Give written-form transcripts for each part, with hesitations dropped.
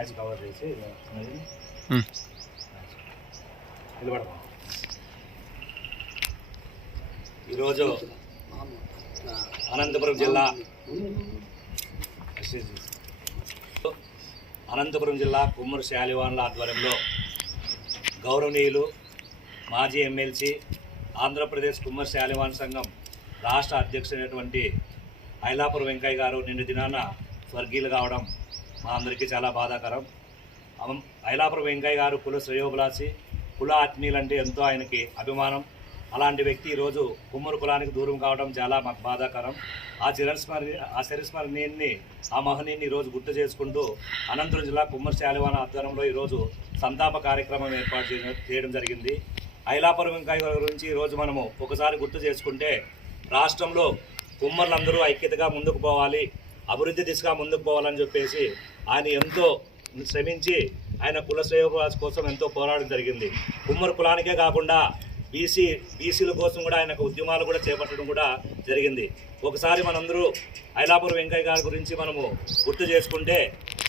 Voice cover చేసి నిలబడతాం. ఈరోజు అనంతపురం జిల్లా కుమ్మరి శాలివాన్ల ఆధ్వర్యంలో గౌరవనీయులు మాజీ ఎమ్మెల్సీ ఆంధ్రప్రదేశ్ కుమ్మరి శాలివాన్ సంఘం రాష్ట్ర అధ్యక్షుడైనటువంటి ఐలాపురం వెంకయ్య గారు నిన్న దినాన స్వర్గీయులు కావడం మా అందరికీ చాలా బాధాకరం. ఐలాపురం వెంకయ్య గారు కుల శ్రేయోభిలాషి, కుల ఆత్మీయులంటే ఎంతో ఆయనకి అభిమానం. అలాంటి వ్యక్తి ఈరోజు కుమ్మరి కులానికి దూరం కావడం చాలా మాకు బాధాకరం. ఆ చిరస్మరణీయాన్ని, ఆ మహనీయుని ఈరోజు గుర్తు చేసుకుంటూ అనంతపురం జిల్లా కుమ్మరి శాలివాన్ ఆధ్వర్యంలో ఈరోజు సంతాప కార్యక్రమం ఏర్పాటు చేయడం జరిగింది. ఐలాపురం వెంకయ్య గారి గురించి ఈరోజు మనము ఒకసారి గుర్తు చేసుకుంటే, రాష్ట్రంలో కుమ్మరులందరూ ఐక్యతగా ముందుకు పోవాలి, అభివృద్ధి దిశగా ముందుకు పోవాలని చెప్పేసి ఆయన ఎంతో శ్రమించి ఆయన కుల శ్రేయోభిలాష కోసం ఎంతో పోరాటం జరిగింది. కుమ్మరి కులానికే కాకుండా బీసీల కోసం కూడా ఆయన ఉద్యమాలు కూడా చేపట్టడం కూడా జరిగింది. ఒకసారి మనందరూ ఐలాపురం వెంకయ్య గారి గురించి మనము గుర్తు చేసుకుంటే,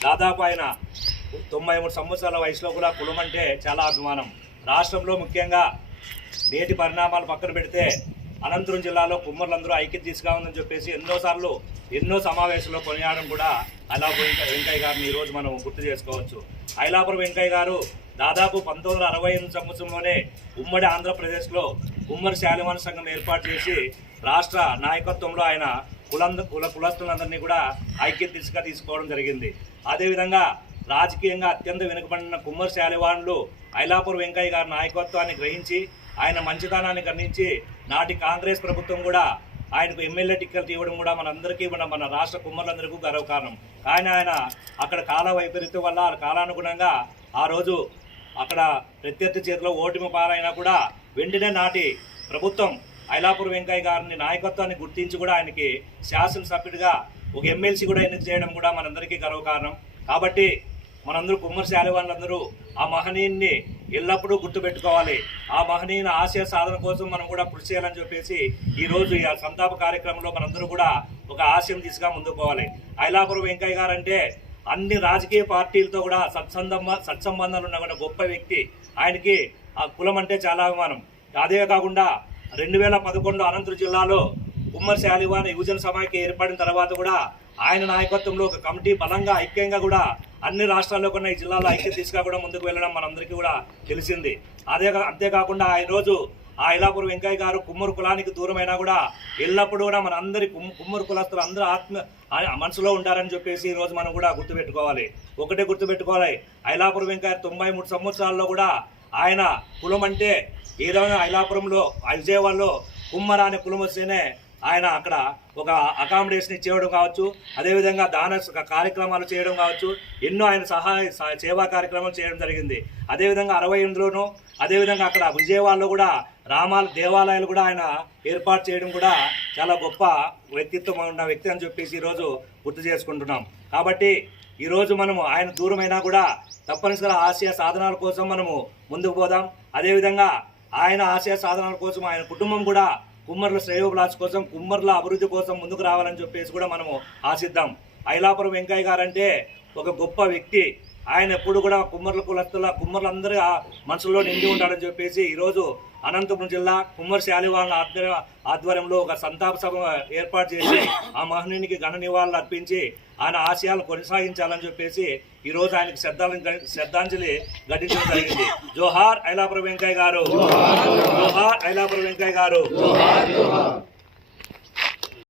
దాదాపు ఆయన 93 సంవత్సరాల వయసులో కూడా కులం అంటే చాలా అభిమానం. రాష్ట్రంలో ముఖ్యంగా నేటి పరిణామాలు పక్కన పెడితే అనంతపురం జిల్లాలో కుమ్మరులందరూ ఐక్యత దిశగా ఉందని చెప్పేసి ఎన్నో సమావేశాల్లో కొనియాడడం కూడా ఐలాపురం వెంకయ్య గారిని ఈరోజు మనం గుర్తు చేసుకోవచ్చు. ఐలాపురం వెంకయ్య గారు దాదాపు 1968 సంవత్సరంలోనే ఉమ్మడి ఆంధ్రప్రదేశ్లో కుమ్మరి శాలివాన్ సంఘం ఏర్పాటు చేసి రాష్ట్ర నాయకత్వంలో ఆయన కులస్తులందరినీ కూడా ఐక్యత దిశగా తీసుకోవడం జరిగింది. అదేవిధంగా రాజకీయంగా అత్యంత వెనుకబడిన కుమ్మరి శాలివాన్లు ఐలాపురం వెంకయ్య గారి నాయకత్వాన్ని గ్రహించి ఆయన మంచితనాన్ని గమనించి నాటి కాంగ్రెస్ ప్రభుత్వం కూడా ఆయనకు ఎమ్మెల్యే టిక్కెట్లు ఇవ్వడం కూడా మనందరికీ మన రాష్ట్ర కుమ్మరులందరికీ గర్వకారణం. కానీ ఆయన అక్కడ కాల వైపరీత్యం వల్ల కాలానుగుణంగా ఆ రోజు అక్కడ ప్రత్యర్థి చేతిలో ఓటమి పాలైనా కూడా వెంటనే నాటి ప్రభుత్వం ఐలాపురం వెంకయ్య గారిని నాయకత్వాన్ని గుర్తించి కూడా ఆయనకి శాసనసభ్యుడిగా ఒక ఎమ్మెల్సీ కూడా ఎన్నిక చేయడం కూడా మనందరికీ గర్వకారణం. కాబట్టి మనందరూ కుమ్మరి శాలివాన్లందరూ ఆ మహనీయుని ఎల్లప్పుడూ గుర్తుపెట్టుకోవాలి. ఆ మహనీయుని ఆశయ సాధన కోసం మనం కూడా కృషి చేయాలని చెప్పేసి ఈరోజు ఈ సంతాప కార్యక్రమంలో మనందరూ కూడా ఒక ఆశయం దిశగా ముందుకు పోవాలి. ఐలాపురం వెంకయ్య గారు అంటే అన్ని రాజకీయ పార్టీలతో కూడా సత్సంబంధాలు ఉన్న గొప్ప వ్యక్తి. ఆయనకి ఆ కులం అంటే చాలా అభిమానం. అదే కాకుండా 2011 అనంతపురం జిల్లాలో కుమ్మరి శాలివాన్ యువజన సమాఖ్య ఏర్పడిన తర్వాత కూడా ఆయన నాయకత్వంలో ఒక కమిటీ బలంగా ఐక్యంగా కూడా అన్ని రాష్ట్రాల్లో కొన్న ఈ జిల్లాలో ఐక్య దిశగా కూడా ముందుకు వెళ్ళడం మనందరికీ కూడా తెలిసింది. అంతేకాకుండా ఆ రోజు ఆ ఐలాపురం వెంకయ్య గారు కుమ్మరి కులానికి దూరమైనా కూడా ఎల్లప్పుడూ కూడా మన అందరి కుమ్మరి కులస్తులు అందరూ మనసులో ఉంటారని చెప్పేసి ఈరోజు మనం కూడా గుర్తుపెట్టుకోవాలి. ఒకటే గుర్తుపెట్టుకోవాలి, ఐలాపురం వెంకయ్య 93 సంవత్సరాల్లో కూడా ఆయన కులం అంటే ఏదైనా ఐలాపురంలో విజయవాడలో కుమ్మర అనే కులం వస్తేనే ఆయన అక్కడ ఒక అకామిడేషన్ ఇచ్చేయడం కావచ్చు, అదేవిధంగా దాన కార్యక్రమాలు చేయడం కావచ్చు, ఎన్నో ఆయన సేవా కార్యక్రమాలు చేయడం జరిగింది. అదేవిధంగా 68లోనూ అదేవిధంగా అక్కడ విజయవాడలో కూడా దేవాలయాలు కూడా ఆయన ఏర్పాటు చేయడం కూడా చాలా గొప్ప వ్యక్తిత్వం ఉన్న వ్యక్తి అని చెప్పేసి ఈరోజు గుర్తు చేసుకుంటున్నాం. కాబట్టి ఈరోజు మనము ఆయన దూరమైనా కూడా తప్పనిసరిగా ఆశయ సాధనాల కోసం మనము ముందుకు పోదాం. అదేవిధంగా ఆయన ఆశయ సాధనాల కోసం ఆయన కుటుంబం కూడా కుమ్మరుల శ్రేయోభిలాష కోసం, కుమ్మరుల అభివృద్ధి కోసం ముందుకు రావాలని చెప్పేసి కూడా మనము ఆశిద్దాం. ఐలాపురం వెంకయ్య గారు అంటే ఒక గొప్ప వ్యక్తి. ఆయన ఎప్పుడు కూడా కుమ్మరులందరూ మనసులో నిండి ఉంటాడని చెప్పేసి ఈరోజు అనంతపురం జిల్లా కుమ్మరి శాలివాన్ ఆధ్వర్యంలో ఒక సంతాప సభ ఏర్పాటు చేసి ఆ మహనీయునికి ఘన నివాళులు అర్పించి ఆయన ఆశయాలను కొనసాగించాలని చెప్పేసి ఈరోజు ఆయనకు శ్రద్ధాంజలి ఘటించడం జరిగింది. జోహార్ ఐలాపురం వెంకయ్య గారు, జోహార్ ఐలాపురం వెంకయ్య గారు.